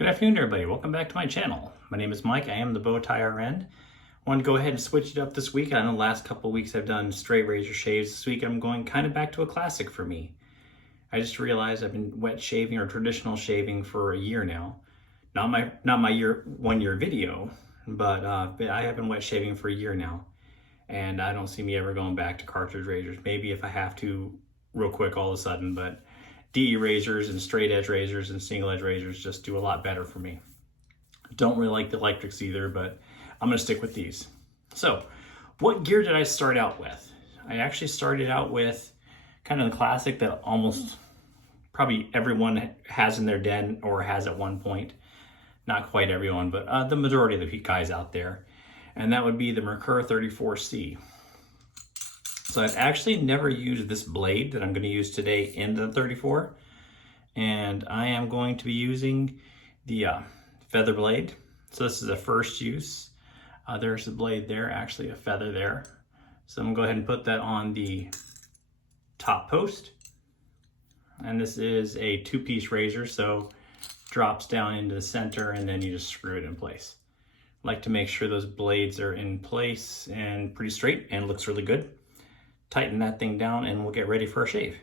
Good afternoon, everybody. Welcome back to my channel. My name is Mike. I am the bow tie RN. I wanted to go ahead and switch it up this week. I know the last couple of weeks I've done straight razor shaves. This week I'm going kind of back to a classic for me. I just realized I've been wet shaving or traditional shaving for a year now. Not my 1 year video, but I have been wet shaving for a year now. And I don't see me ever going back to cartridge razors. Maybe if I have to real quick all of a sudden, but DE razors and straight edge razors and single edge razors just do a lot better for me. Don't really like the electrics either, but I'm gonna stick with these. So, what gear did I start out with? I actually started out with kind of the classic that almost probably everyone has in their den or has at one point. Not quite everyone, but the majority of the guys out there. And that would be the Merkur 34C. So I've actually never used this blade that I'm going to use today in the 34. And I am going to be using the feather blade. So this is a first use. There's the blade there, actually a feather there. So I'm going to go ahead and put that on the top post. And this is a 2-piece razor, so drops down into the center and then you just screw it in place. Like to make sure those blades are in place and pretty straight and looks really good. Tighten that thing down and we'll get ready for a shave.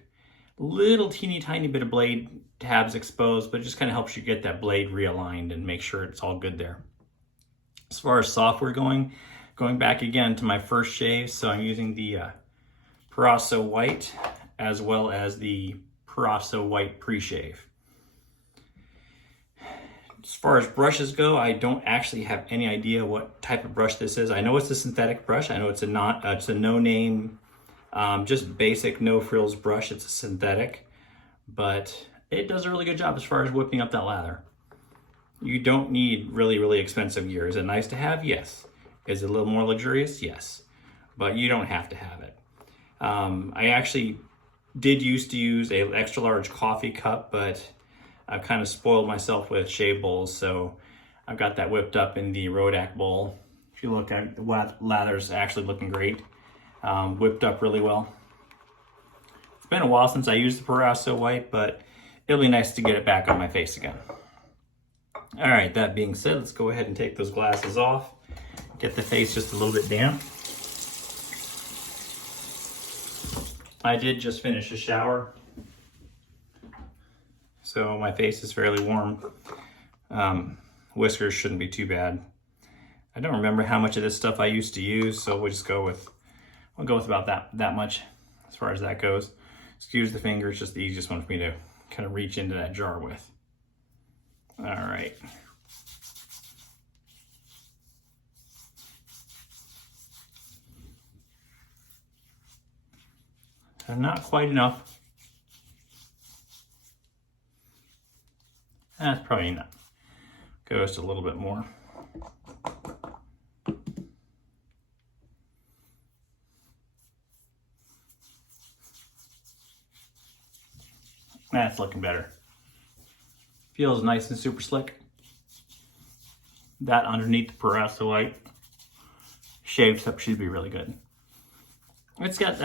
Little teeny tiny bit of blade tabs exposed, but it just kind of helps you get that blade realigned and make sure it's all good there. As far as software going back again to my first shave, so I'm using the Perasso White as well as the Perasso White pre-shave. As far as brushes go, I don't actually have any idea what type of brush this is. I know it's a synthetic brush. I know it's a no-name, just basic no frills brush. It's a synthetic, but it does a really good job as far as whipping up that lather. You don't need really expensive gear. Is it nice to have? Yes. Is it a little more luxurious? Yes, but you don't have to have it. I actually did used to use a extra large coffee cup, but I've kind of spoiled myself with shave bowls, so I've got that whipped up in the Rodak bowl. If you look at the lather's actually looking great. Whipped up really well. It's been a while since I used the Perasso White, but it'll be nice to get it back on my face again. All right, that being said, let's go ahead and take those glasses off. Get the face just a little bit damp. I did just finish a shower, so my face is fairly warm. Whiskers shouldn't be too bad. I don't remember how much of this stuff I used to use, so we'll just go with about that much as far as that goes. Excuse the finger, it's just the easiest one for me to kind of reach into that jar with. All right. So not quite enough. That's probably enough. Go just a little bit more. That's looking better. Feels nice and super slick. That underneath the Perasso White shaved up should be really good. It's got,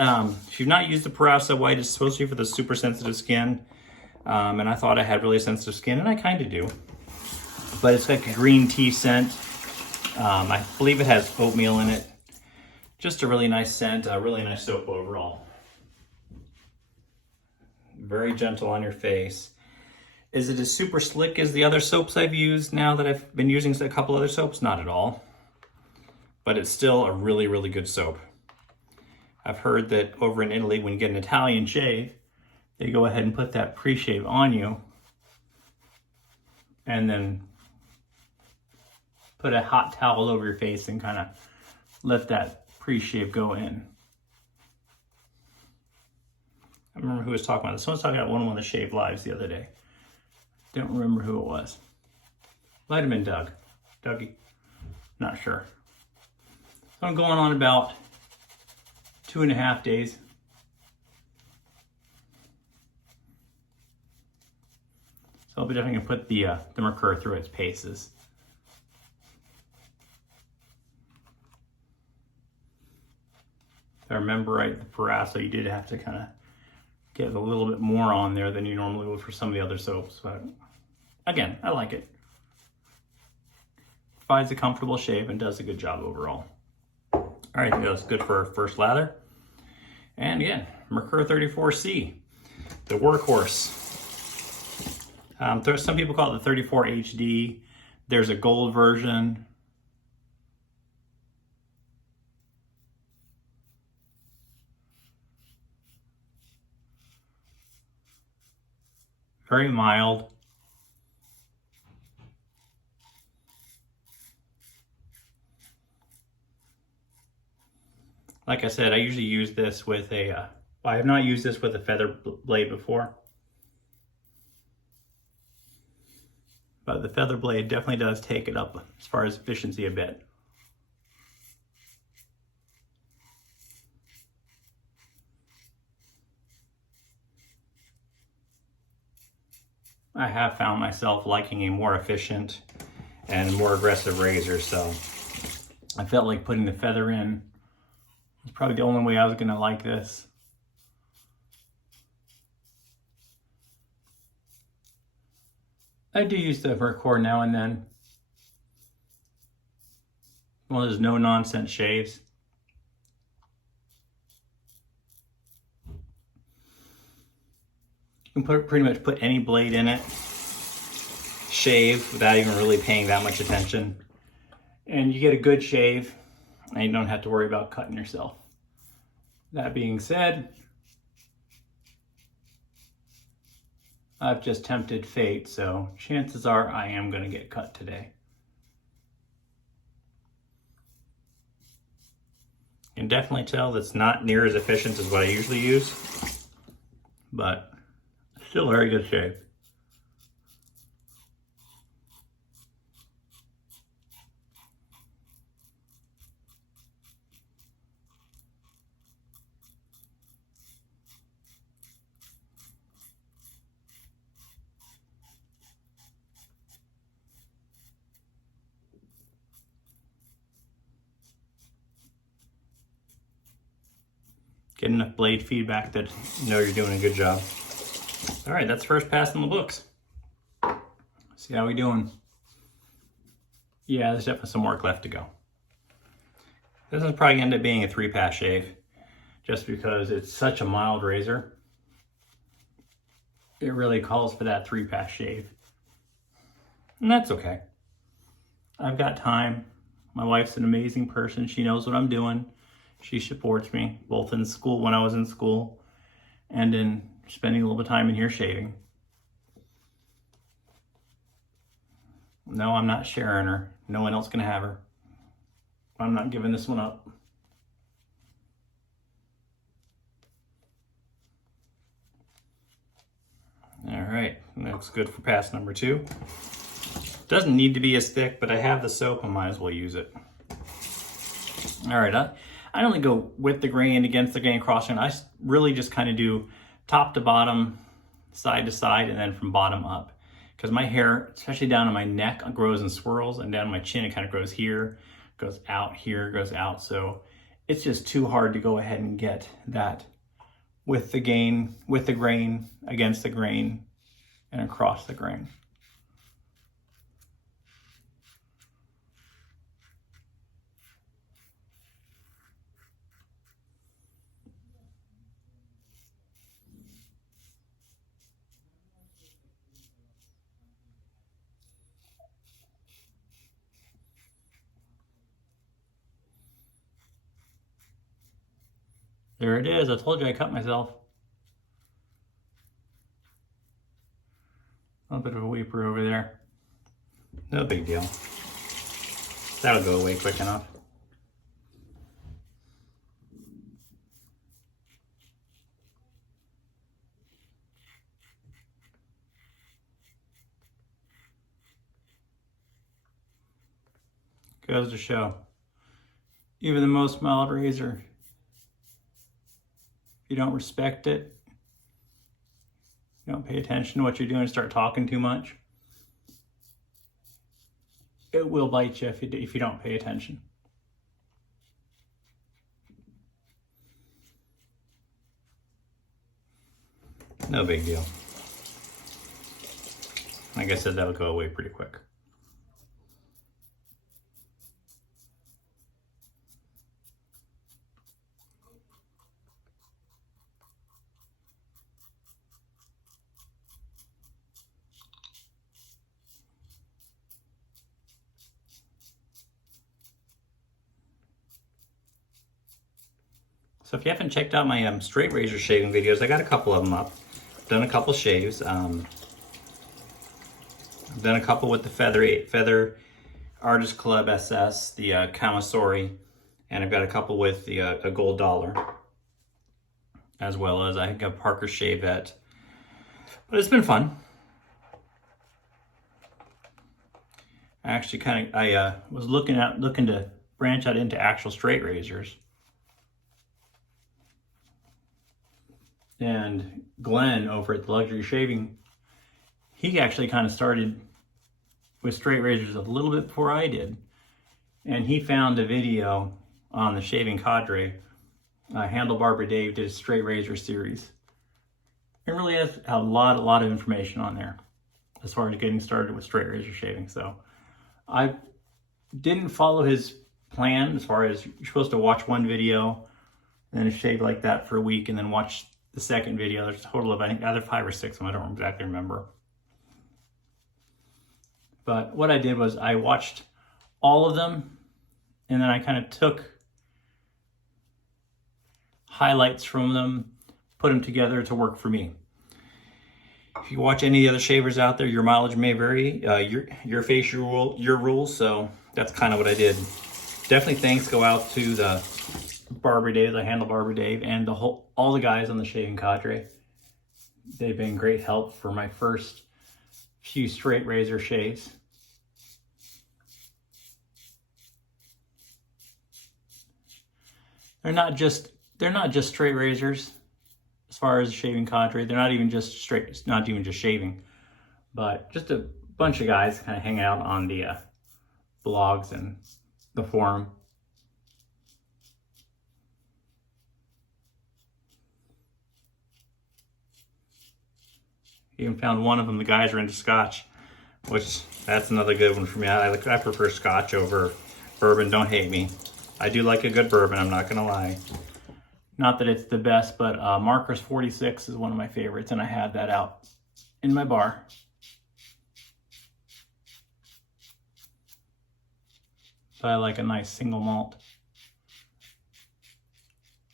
if you've not used the Perasso White, it's supposed to be for the super sensitive skin. And I thought I had really sensitive skin, and I kind of do. But it's like a green tea scent. I believe it has oatmeal in it. Just a really nice scent, a really nice soap overall. Very gentle on your face. Is it as super slick as the other soaps I've used now that I've been using a couple other soaps? Not at all. But it's still a really good soap. I've heard that over in Italy, when you get an Italian shave, they go ahead and put that pre-shave on you and then put a hot towel over your face and kind of let that pre-shave go in. I remember who was talking about this. Someone was talking about one of the shave lives the other day. Don't remember who it was. Might have been Doug. Dougie. Not sure. So I'm going on about 2.5 days. So I'll be definitely gonna put the Merkur through its paces. If I remember right, the Perasso, you did have to kind of get a little bit more on there than you normally would for some of the other soaps, but again, I like it. provides a comfortable shave and does a good job overall. All right, that's good for our first lather. And again, Merkur 34C, the workhorse. Some people call it the 34 HD. There's a gold version. Very mild. Like I said, I usually use this with a, I have not used this with a feather blade before. But the feather blade definitely does take it up as far as efficiency a bit. I have found myself liking a more efficient and more aggressive razor, so I felt like putting the feather in was probably the only way I was gonna like this. I do use the Merkur now and then. One of those no-nonsense shaves. You can pretty much put any blade in it, shave without even really paying that much attention. And you get a good shave, and you don't have to worry about cutting yourself. That being said, I've just tempted fate, so chances are I am going to get cut today. You can definitely tell that's not near as efficient as what I usually use, but still a very good shave. Get enough blade feedback that you know you're doing a good job. All right, that's first pass in the books. See how we doing? Yeah, there's definitely some work left to go. This is probably gonna end up being a 3-pass shave, just because it's such a mild razor. It really calls for that 3-pass shave. And that's okay. I've got time. My wife's an amazing person. She knows what I'm doing. She supports me, both in school, when I was in school, and in spending a little bit of time in here shaving. No, I'm not sharing her. No one else can have her. I'm not giving this one up. All right, looks good for pass number 2. Doesn't need to be as thick, but I have the soap, I might as well use it. All right, I only go with the grain, against the grain, cross grain. I really just kind of do top to bottom, side to side, and then from bottom up. Because my hair, especially down on my neck, grows in swirls, and down my chin, it kind of grows here, goes out here, goes out. So it's just too hard to go ahead and get that with the grain, against the grain, and across the grain. There it is. I told you I cut myself. A little bit of a weeper over there. No big deal. That'll go away quick enough. Goes to show, even the most mild razor, if you don't respect it, you don't pay attention to what you're doing, start talking too much, it will bite you if you don't pay attention. No big deal. Like I said, that'll go away pretty quick. So if you haven't checked out my straight razor shaving videos, I got a couple of them up. Done a couple shaves. I've done a couple with the Feather Artist Club SS, the Kamasori, and I've got a couple with the a gold dollar, as well as I got Parker Shavette. But it's been fun. I actually was looking to branch out into actual straight razors. And Glenn over at the Luxury Shaving, he actually kind of started with straight razors a little bit before I did. And he found a video on the Shaving Cadre. Handlebar Dave did a straight razor series. It really has a lot of information on there as far as getting started with straight razor shaving. So I didn't follow his plan as far as you're supposed to watch one video and then shave like that for a week and then watch the second video. There's a total of, I think, either 5 or 6 of them. I don't exactly remember. But what I did was I watched all of them and then I kind of took highlights from them, put them together to work for me. If you watch any of the other shavers out there, your mileage may vary. Your face, your rules. So that's kind of what I did. Definitely thanks go out to the Barber Dave, the Handle Barber Dave, and all the guys on the Shaving Cadre. They've been great help for my first few straight razor shaves. They're not just straight razors as far as the Shaving Cadre. They're not even just straight, it's not even just shaving, but just a bunch of guys kind of hanging out on the blogs and the forum. Even found one of them, the guys are into Scotch, which that's another good one for me. I prefer Scotch over bourbon. Don't hate me. I do like a good bourbon, I'm not gonna lie. Not that it's the best, but Merkur's 46 is one of my favorites, and I have that out in my bar. So I like a nice single malt,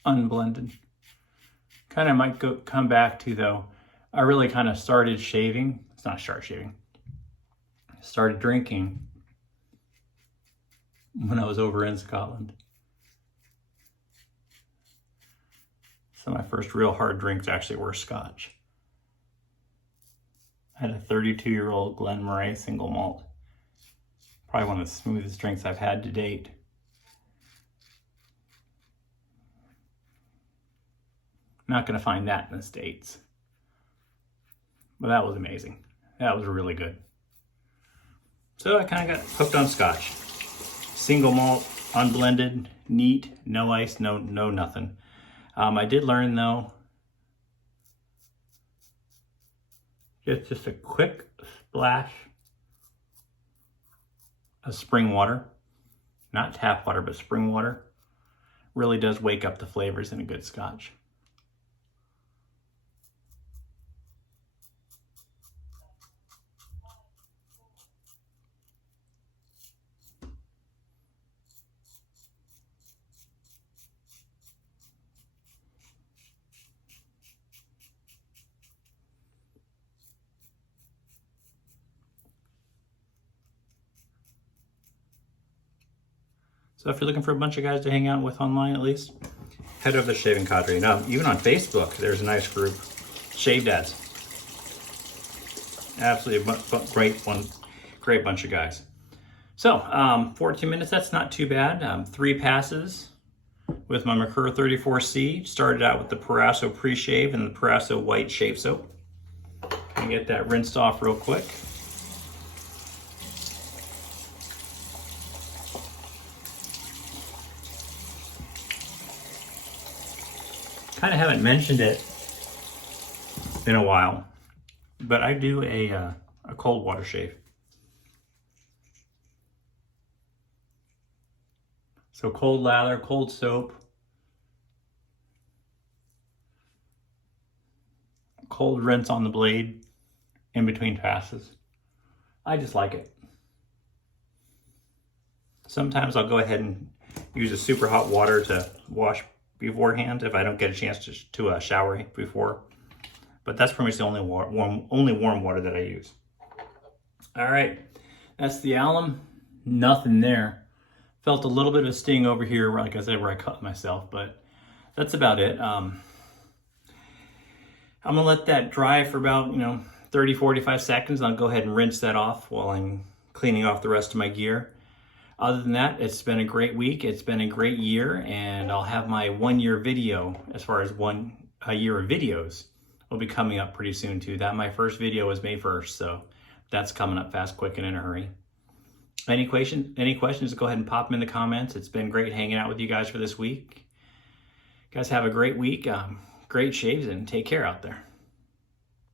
unblended. Kind of might come back to, though, I really kind of started shaving. It's not start shaving. Started drinking when I was over in Scotland. So my first real hard drinks actually were Scotch. I had a 32-year-old Glen Moray single malt. Probably one of the smoothest drinks I've had to date. Not gonna find that in the States. But that was amazing. That was really good. So I kind of got hooked on Scotch. Single malt, unblended, neat, no ice, no nothing. I did learn, though, just a quick splash of spring water, not tap water, but spring water, really does wake up the flavors in a good Scotch. So if you're looking for a bunch of guys to hang out with online, at least, head over to the Shaving Cadre. Now, even on Facebook, there's a nice group, Shave Dads. Absolutely great bunch of guys. So 14 minutes, that's not too bad. 3 passes with my Merkur 34C. Started out with the Parasso Pre-Shave and the Parasso White Shave Soap. Can get that rinsed off real quick. Kind of haven't mentioned it in a while, but I do a cold water shave. So cold lather, cold soap, cold rinse on the blade in between passes. I just like it. Sometimes I'll go ahead and use a super hot water to wash beforehand if I don't get a chance to shower before. But that's pretty much the only warm water that I use. All right, that's the alum. Nothing there. Felt a little bit of a sting over here, like I said, where I cut myself, but that's about it. I'm gonna let that dry for about 30, 45 seconds. I'll go ahead and rinse that off while I'm cleaning off the rest of my gear. Other than that, it's been a great week. It's been a great year, and I'll have my 1 year video, as far as a year of videos, will be coming up pretty soon too. My first video was May 1st, so that's coming up fast, quick, and in a hurry. Any questions, go ahead and pop them in the comments. It's been great hanging out with you guys for this week. Guys, have a great week. Great shaves, and take care out there.